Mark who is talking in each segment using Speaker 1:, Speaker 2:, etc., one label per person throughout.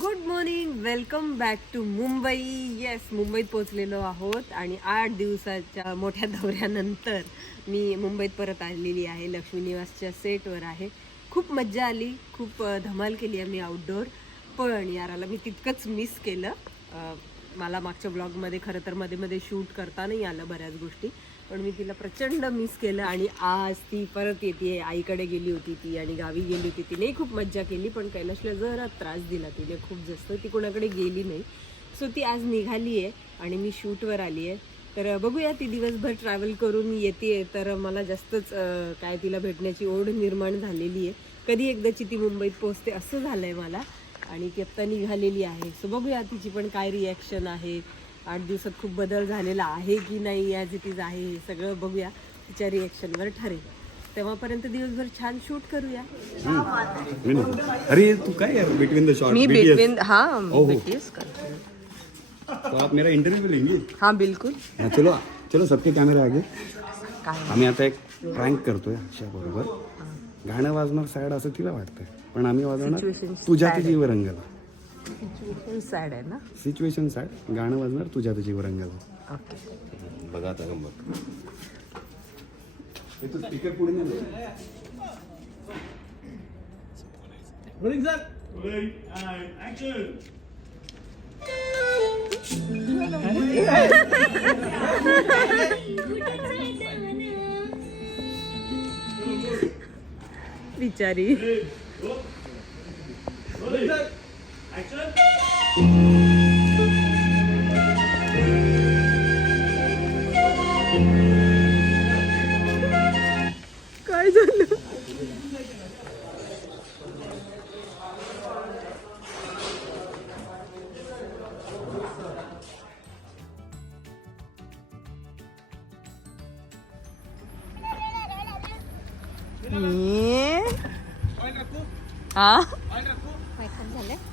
Speaker 1: Good morning welcome back to Mumbai yes मुंबईत पोचलेलो आहोत आणि आठ दिवसाच्या मोठ्या दौऱ्यानंतर मी मुंबईत परत आलेली आहे. लक्ष्मी निवासच्या सेटवर आहे. खूप मज्जा आली. खूप धमाल केली आहे मी आउटडोर पण याराला मी तितकंच मिस केलं. मला मागच्या ब्लॉगमध्ये खरं तर मध्ये मध्ये शूट करता नाही आलं बऱ्याच गोष्टी. पण मी तिला प्रचंड मिस केलं आणि आज ती परत येते आईकडे गेली होती ती आणि गावी गेली होती तिने खूप मज्जा केली पण कैलाशला जरा त्रास दिला तिने खूप जास्त. ती कोणाकडे गेली नाही. सो ती आज निघाली आहे आणि मी शूटवर आली आहे. तर बघूया ती दिवसभर ट्रॅव्हल करून येते तर मला जास्तच काय तिला भेटण्याची ओढ निर्माण झालेली आहे. कधी एकदाची ती मुंबईत पोहोचते असं झालं आहे मला आणि ती आत्ता निघालेली आहे. सो बघूया तिची पण काय रिॲक्शन आहे. आठ दिवसात खूप बदल झालेला आहे की नाही ॲज इट इज आहे हे सगळं बघूया. तिच्या रिॲक्शनवर ठरेल. तेव्हापर्यंत दिवसभर छान शूट करूया.
Speaker 2: अरे तू काय यार बिटवीन द शॉर्ट
Speaker 1: मी बिटवीन हा. BTS करते.
Speaker 2: तो आप मेरा इंटरव्यू भी लेंगे?
Speaker 1: हा बिलकुल.
Speaker 2: हाँ, चलो चलो सबके कॅमेरे आगे.
Speaker 1: काय?
Speaker 2: आम्ही आता एक प्रँक करतोय अशा बरोबर. गाणं वाजणार सॅड असं तिला वाटतंय. पण आम्ही वाजवणार
Speaker 1: Situation
Speaker 2: तुझ्या
Speaker 1: sad
Speaker 2: तुझी रंगाला
Speaker 1: सॅड आहे ना?
Speaker 2: सिच्युएशन सॅड गाणं वाजणार तुझ्या तुझी रंगाला
Speaker 1: ओके
Speaker 2: बघा आता गंमत. स्पीकर पुढे नाही
Speaker 1: बिचारी काय झालं? हे?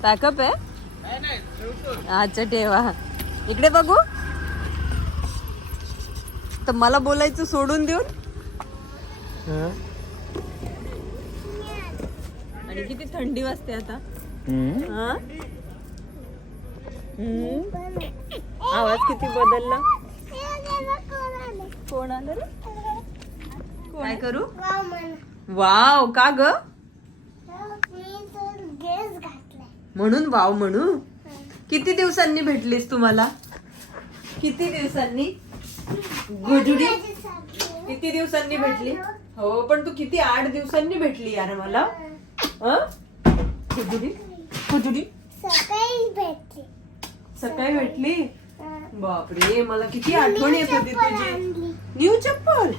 Speaker 1: पॅकअप आहे? अच्छा ठेवा. इकडे बघू. तर मला बोलायचं सोडून देऊन. आणि किती थंडी वाजते आता. हा? हम्म. आवाज किती बदलला? कोण आलं रे? काय करू? वाव का ग? म्हणून वाव म्हणू किती दिवसांनी भेटलीस तुम्हाला? किती दिवसांनी? गुजुडी किती दिवसांनी भेटली? हो पण तू किती आठ दिवसांनी भेटली यार मला. हं? गुजुडी गुजुडी
Speaker 3: सकाळी भेटली.
Speaker 1: सकाळी भेटली? बापरे मला किती आठवण येत होती तुझी. न्यू चप्पल?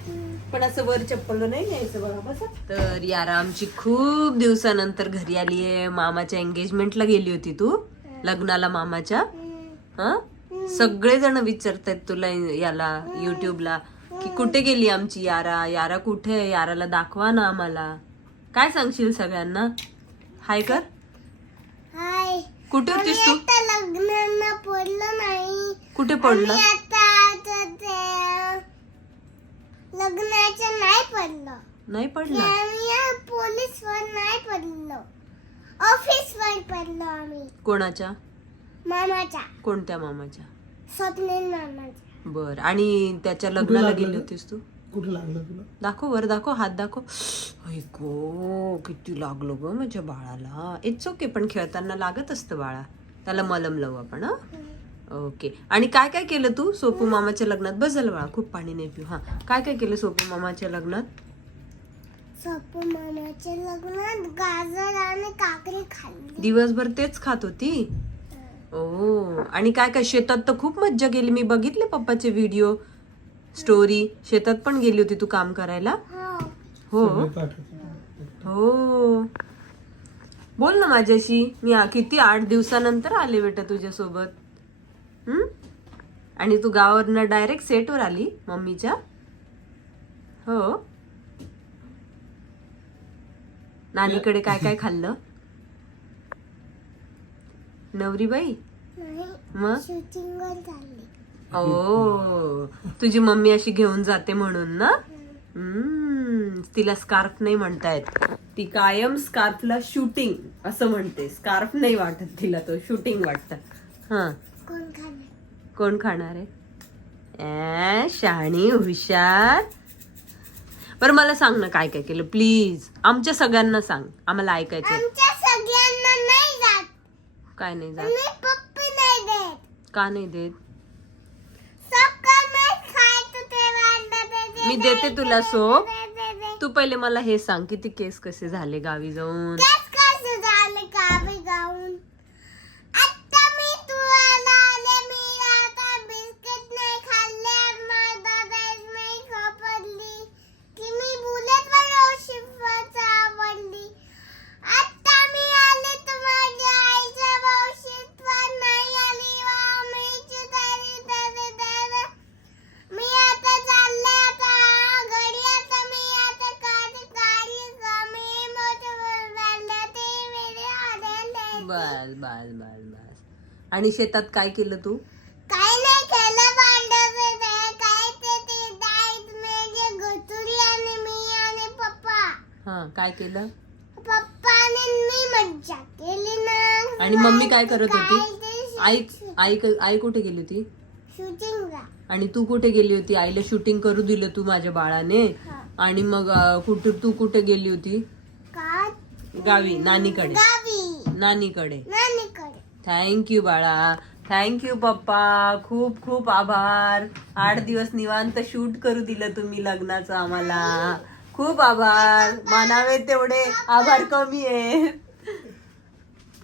Speaker 1: पण असं वर चप्पल नाही न्यायचं बघा बसा. तर यार आमची खूप दिवसानंतर घरी आली आहे. मामाच्या एंगेजमेंटला गेली होती तू लग्नाला मामाच्या. हा? सगळेजण विचारतायत तुला याला युट्यूबला की कुठे गेली आमची यारा? यारा कुठे आहे? याराला दाखवा ना आम्हाला. काय सांगशील सगळ्यांना? हाय कर.
Speaker 3: हाय
Speaker 1: कुठे होतीस तू?
Speaker 3: लग्नांना पडलं नाही.
Speaker 1: कुठे पडलं?
Speaker 3: पडलं.
Speaker 1: नाही पडलं?
Speaker 3: पोलीस वर नाही पडलो. ऑफिस वर पडलो आम्ही.
Speaker 1: कोणाच्या?
Speaker 3: मामाच्या.
Speaker 1: कोणत्या मामाच्या?
Speaker 3: स्वप्नील मामाच्या.
Speaker 1: बर. आणि त्याच्या लग्नाला गेली होतीस तू?
Speaker 4: कुठे लागलं तुला?
Speaker 1: दाखव वर दाखव. हात दाखव. ऐको किती लागलो ग माझ्या बाळाला. इट्स ओके पण खेळताना लागत असतं बाळा. त्याला मलम लावू आपण हा. ओके. आणि काय काय केलं तू सोपू मामाच्या लग्नात? बस झालं बाळा खूप पाणी नाही पिऊ. हा. काय काय केलं सोपू मामाच्या लग्नात?
Speaker 3: सोपू मामाच्या लग्नात गाजर आणि काकडी खाल्ली.
Speaker 1: दिवसभर तेच खात होती? ओ आणि काय काय? शेतात तर खूप मज्जा केली. मी बघितले पप्पाचे व्हिडिओ स्टोरी. शेतात पण गेली होती तू काम करायला?
Speaker 3: हो.
Speaker 1: हो. हो. बोल ना माझ्याशी. मी आ- किती आठ दिवसानंतर आले बेटा तुझ्यासोबत? आणि तू गावावरनं डायरेक्ट सेटवर आली मम्मीच्या? हो. नानीकडे काय काय खाल्लं? नवरीबाई?
Speaker 3: नाही
Speaker 1: मग? ओ तुझी मम्मी अशी घेऊन जाते म्हणून ना? हम्म, तिला स्कार्फ नाही म्हणतायत. ती कायम स्कार्फला शूटिंग असं म्हणते. स्कार्फ नाही वाटत तिला तो शूटिंग वाटतं. हा.
Speaker 3: कोण खाणार
Speaker 1: आहे? शहाणी हुशार. बरं मला सांग ना काय काय केलं. प्लीज आमच्या सगळ्यांना सांग. आम्हाला ऐकायचं काय नाही जात? का नाही देत?
Speaker 3: मी देते
Speaker 1: तुला सोप. तू पहिले मला हे सांग किती केस कसे झाले गावी जाऊन?
Speaker 3: बस
Speaker 1: बस बस बस आणि शेतात काय केलं तू?
Speaker 3: काय नाही केलं भांडवले काय ते ते डाईट म्हणजे गतुरी आणि मी आणि पप्पा.
Speaker 1: हा काय केलं?
Speaker 3: पप्पा आणि मी मज्जा केली ना.
Speaker 1: आणि मम्मी काय करत होती? आई आई क- आई कुठे गेली होती?
Speaker 3: शूटिंग
Speaker 1: आणि तू कुठे गेली होती? आईला शूटिंग करू दिलं तू माझ्या बाळाने. आणि मग अं, कुठे तू कुठे गेली होती?
Speaker 3: का?
Speaker 1: गावी नानीकडे.
Speaker 3: गावी.
Speaker 1: नानीकडे. थँक्यू बाळा. थँक्यू पप्पा. खूप खूप आभार. आठ दिवस निवांत शूट करू दिलं तुम्ही लग्नाचं आम्हाला. खूप आभार. मानावे तेवढे आभार कमी आहे.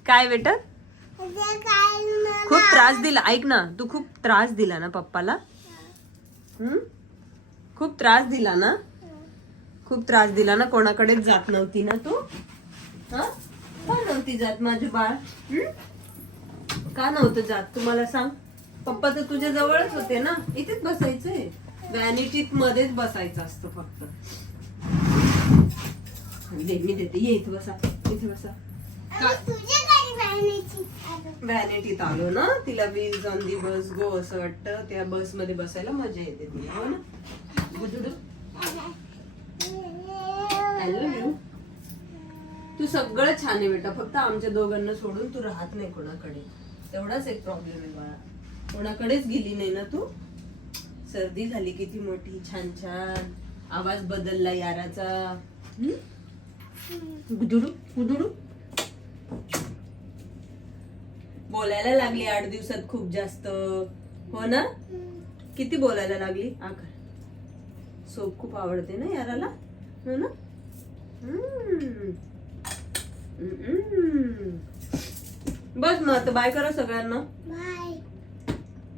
Speaker 1: काय बेटा?
Speaker 3: ते काय मला-
Speaker 1: खूप त्रास दिला. ऐक ना तू खूप त्रास दिला ना पप्पाला? खूप त्रास दिला ना? खूप त्रास दिला ना? कोणाकडेच जात नव्हती ना तू? हा? का नव्हती जात माझे बाळ? हम्म? का नव्हतं जात? तू मला सांग. पप्पा तर तुझ्या जवळच होते ना. इथेच बसायचंय व्हॅनिटीत मध्येच बसायचं असतं फक्त. दे मी देते. ये इथे बसा. इथे बसा.
Speaker 3: तुझ्या.
Speaker 1: व्हॅनिटीत आलो. ना. तिला व्हील्स ऑन दी बस गो असं वाटतं. त्या बसमध्ये बसायला मजा येते तिला हो ना? गुजुडू यू तू सगळं छान आहे बेटा. फक्त आमच्या दोघांना सोडून तू राहत नाही कोणाकडे. तेवढाच एक प्रॉब्लेम आहे बाळा कोणाकडेच गेली नाही ना तू? सर्दी झाली किती मोठी छान छान. आवाज बदलला याराचा. बोलायला लागली आठ दिवसात खूप जास्त. हो ना? किती बोलायला लागली? आकर. सोप खूप आवडते ना याराला? हो ना? हम्म. बस मग आता बाय करा सगळ्यांना
Speaker 3: बाय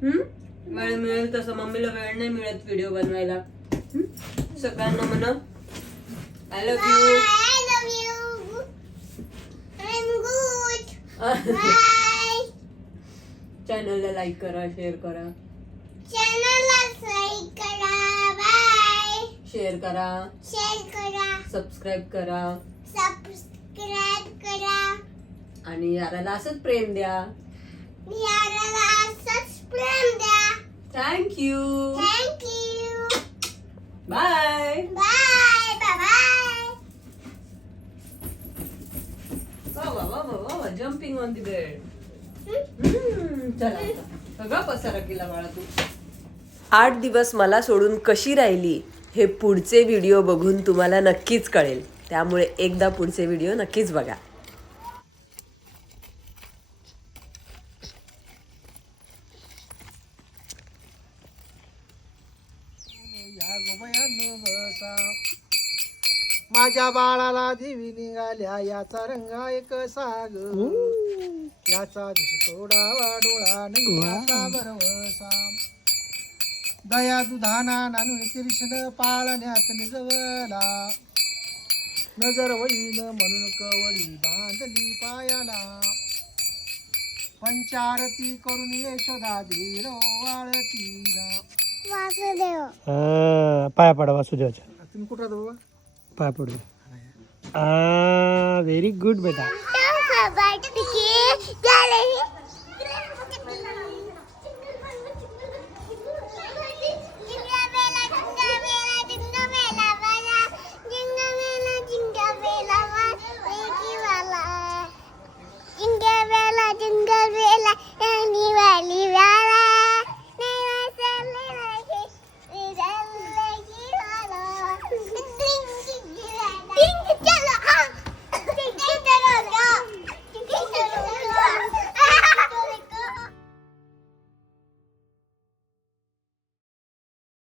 Speaker 1: हम्म वेळ मिळेल तसं मम्मीला वेळ नाही मिळत व्हिडिओ बनवायला हम्म? सगळ्यांना म्हणा I love you
Speaker 3: I love you. I'm good. Bye.
Speaker 1: चॅनलला लाईक करा शेअर करा
Speaker 3: like करा.
Speaker 1: शेअर करा
Speaker 3: Share करा.
Speaker 1: सबस्क्राईब करा
Speaker 3: करा.
Speaker 1: आणि याराला असंच प्रेम द्या
Speaker 3: याराला असंच प्रेम द्या.
Speaker 1: Thank you
Speaker 3: Thank you.
Speaker 1: Bye
Speaker 3: Bye. Bye bye.
Speaker 1: Jumping on the bed चला आता. सगळा पसारा केला बाळा तू आठ दिवस मला सोडून कशी राहिली हे पुढचे व्हिडिओ बघून तुम्हाला नक्कीच कळेल त्यामुळे एकदा पुढचे व्हिडिओ नक्कीच बघा.
Speaker 4: माझ्या बाळाला देवी निघाल्या याचा रंगा एक साग. याचा दिसतो डावा डोळा नंगाचा बरवसा दया दुधाना नानून कृष्ण पाळण्यात निजवला. नजर वळीन म्हणून कवळी बांधली पायाला. पंचारती करून यशोदा धीर वाळतीला.
Speaker 3: वासुदेव.
Speaker 5: पाया पडा वासुदेवाच्या.
Speaker 4: तुम्ही कुठं राहता बाबा?
Speaker 5: पाया पडू व्हेरी गुड बेटा.